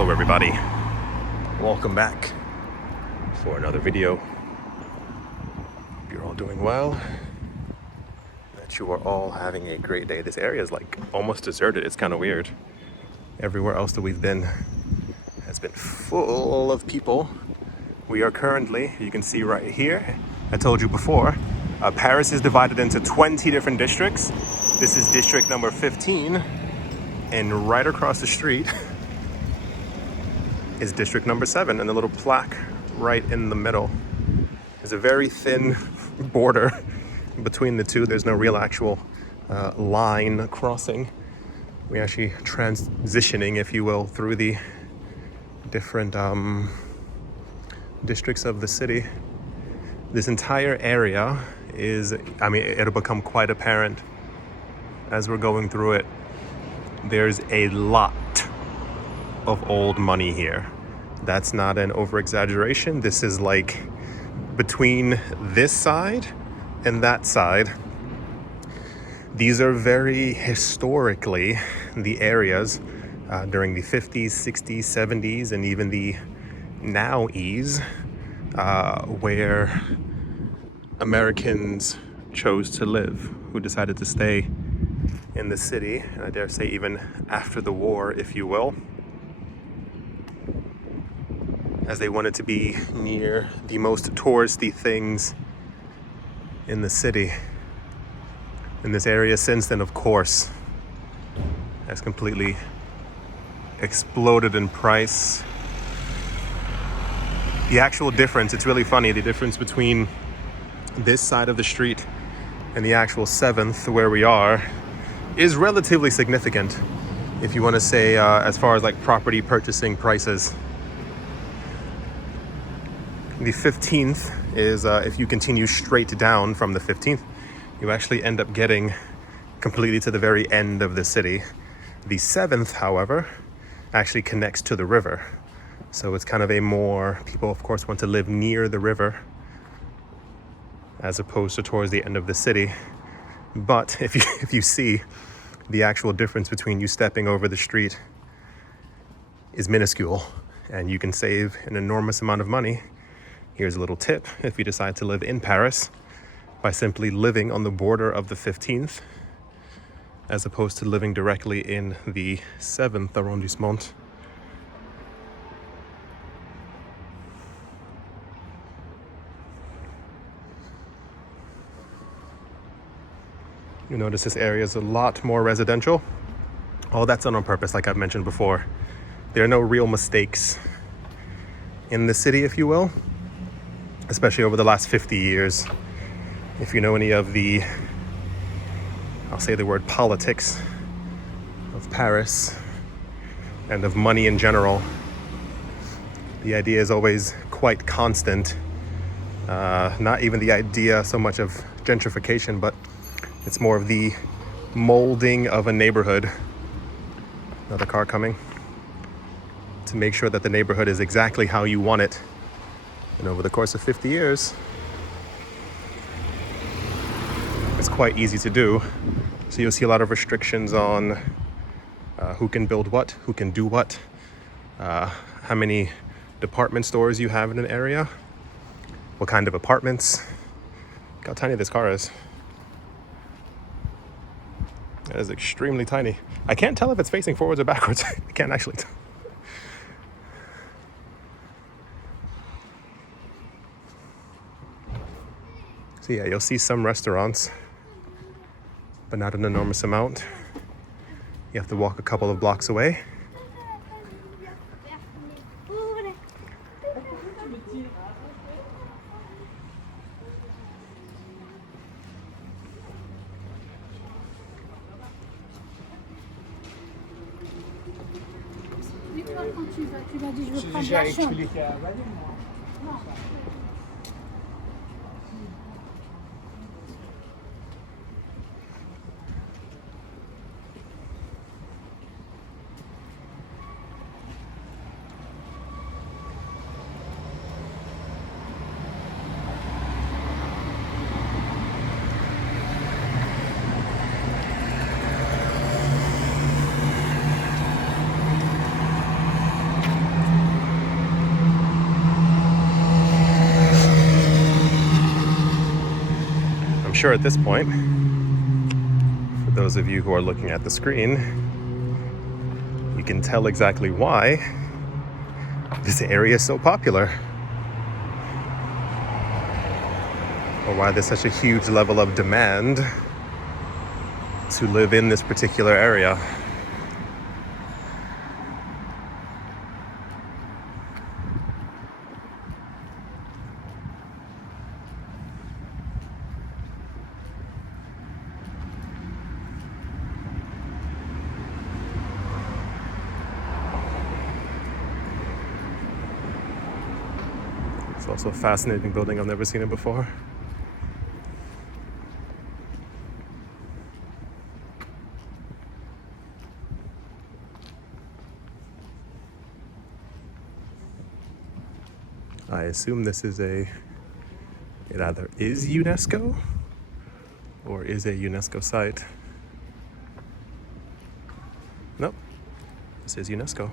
Hello everybody, welcome back for another video. Hope you're all doing well, that you are all having a great day. This area is like almost deserted. It's kind of weird. Everywhere else that we've been has been full of people. We are currently, you can see right here, I told you before, Paris is divided into 20 different districts. This is district number 15, and right across the street is district number 7, and the little plaque right in the middle. There's a very thin border between the two. There's no real actual line crossing. We're actually transitioning, if you will, through the different districts of the city. This entire area is, it'll become quite apparent as we're going through it. There's a lot of old money here. That's not an over-exaggeration. This is like between this side and that side. These are very historically the areas during the 50s, 60s, 70s, and even the now-ease where Americans chose to live, who decided to stay in the city, and I dare say even after the war, if you will, as they wanted to be near the most touristy things in the city. And this area since then, of course, has completely exploded in price. The actual difference, it's really funny, the difference between this side of the street and the actual 7th where we are is relatively significant, if you want to say as far as like property purchasing prices. The 15th is, if you continue straight down from the 15th, you actually end up getting completely to the very end of the city. The 7th, however, actually connects to the river. So it's kind of a more, people of course want to live near the river as opposed to towards the end of the city. But if you see, the actual difference between you stepping over the street is minuscule, and you can save an enormous amount of money. Here's a little tip if you decide to live in Paris, by simply living on the border of the 15th as opposed to living directly in the 7th Arrondissement. You notice this area is a lot more residential. All that's done on purpose, like I've mentioned before. There are no real mistakes in the city, if you will, especially over the last 50 years. If you know any of the, I'll say the word politics of Paris and of money in general, the idea is always quite constant. Not even the idea so much of gentrification, but it's more of the molding of a neighborhood. Another car coming. To make sure that the neighborhood is exactly how you want it. And over the course of 50 years, it's quite easy to do. So you'll see a lot of restrictions on who can build what, who can do what, how many department stores you have in an area, what kind of apartments. Look how tiny this car is. That is extremely tiny. I can't tell if it's facing forwards or backwards. I can't actually tell. So yeah, you'll see some restaurants, but not an enormous amount. You have to walk a couple of blocks away. sure at this point, for those of you who are looking at the screen, you can tell exactly why this area is so popular, or why there's such a huge level of demand to live in this particular area. It's also a fascinating building. I've never seen it before. I assume this is it either is UNESCO or is a UNESCO site. Nope, this is UNESCO.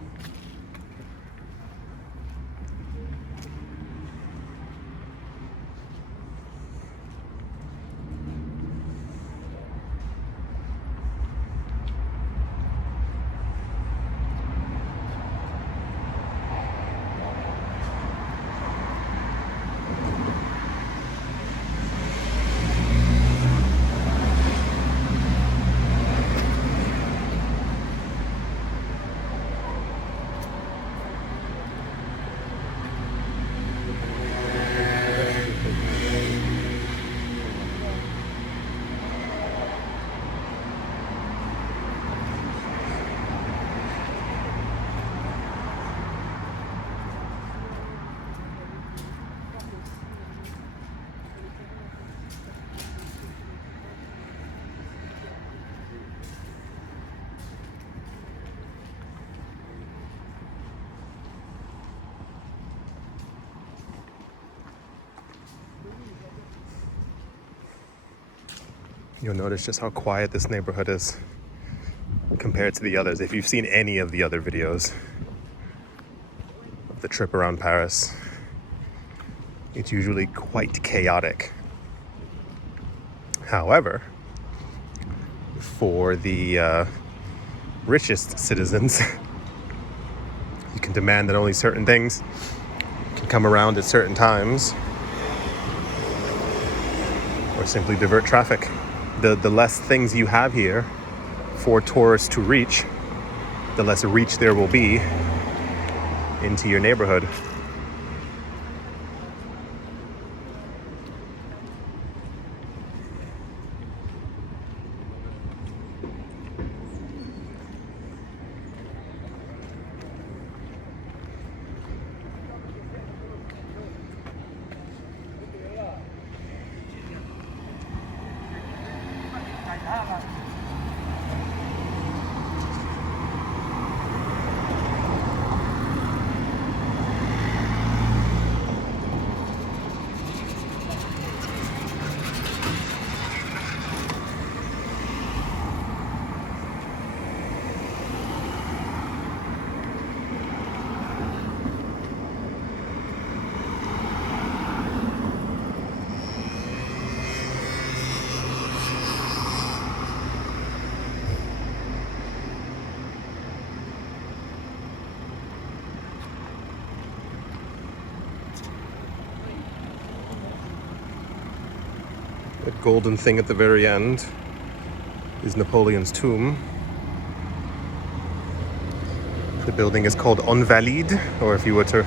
You'll notice just how quiet this neighborhood is compared to the others. If you've seen any of the other videos of the trip around Paris, it's usually quite chaotic. However, for the richest citizens, you can demand that only certain things can come around at certain times, or simply divert traffic. The less things you have here for tourists to reach, the less reach there will be into your neighborhood. The golden thing at the very end is Napoleon's tomb. The building is called Invalides, or if you were to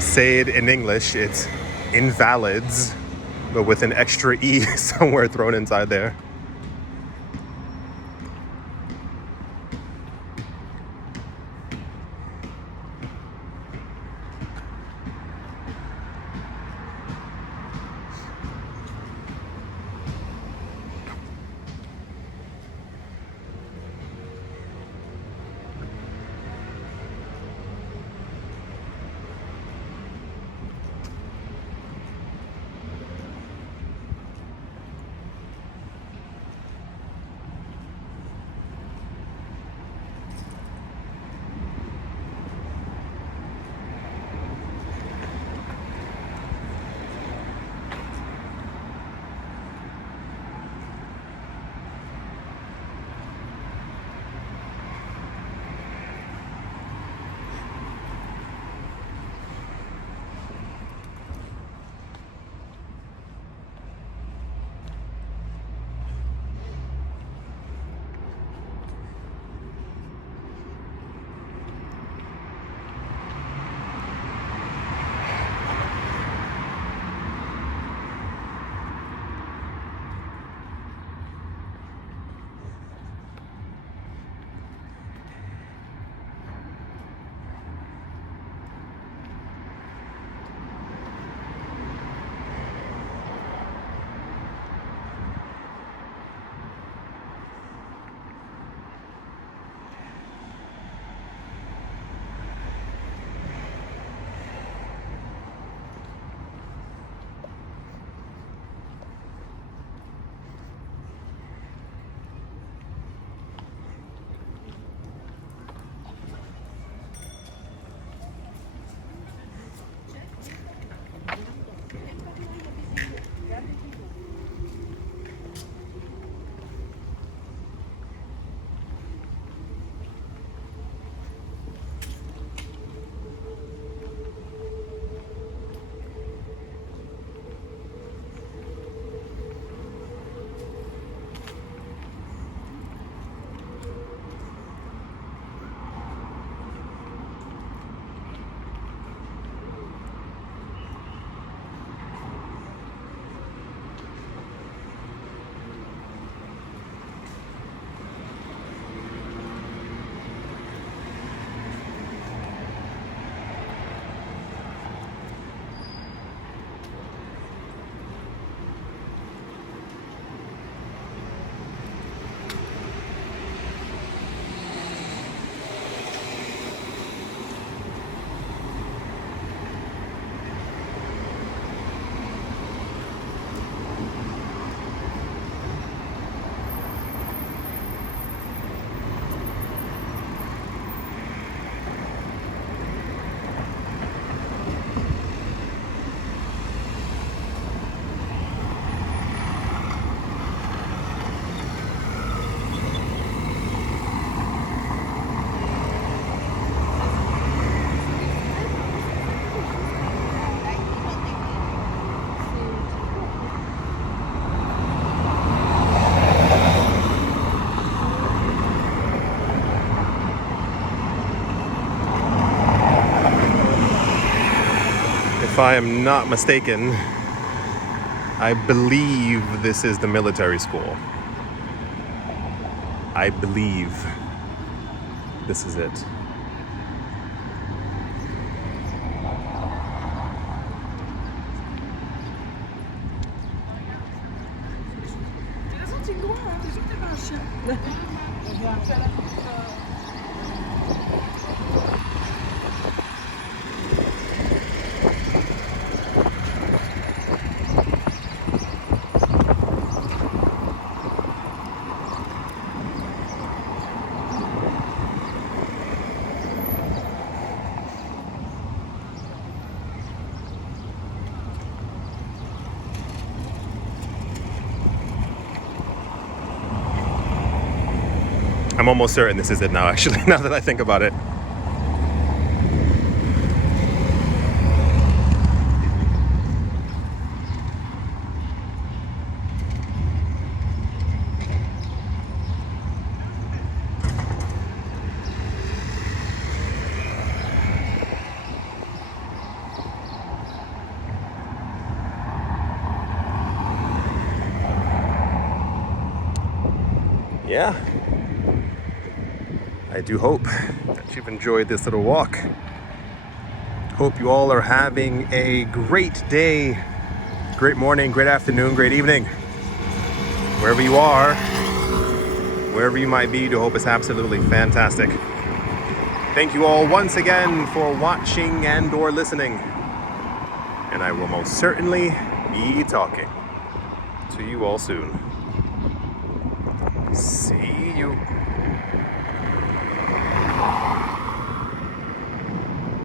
say it in English, it's Invalids, but with an extra E somewhere thrown inside there. If I am not mistaken, I believe this is the military school. I believe this is it. I'm almost certain this is it now, actually, now that I think about it. Yeah. I do hope that you've enjoyed this little walk. Hope you all are having a great day, great morning, great afternoon, great evening. Wherever you are, wherever you might be, I do hope it's absolutely fantastic. Thank you all once again for watching and or listening. And I will most certainly be talking to you all soon.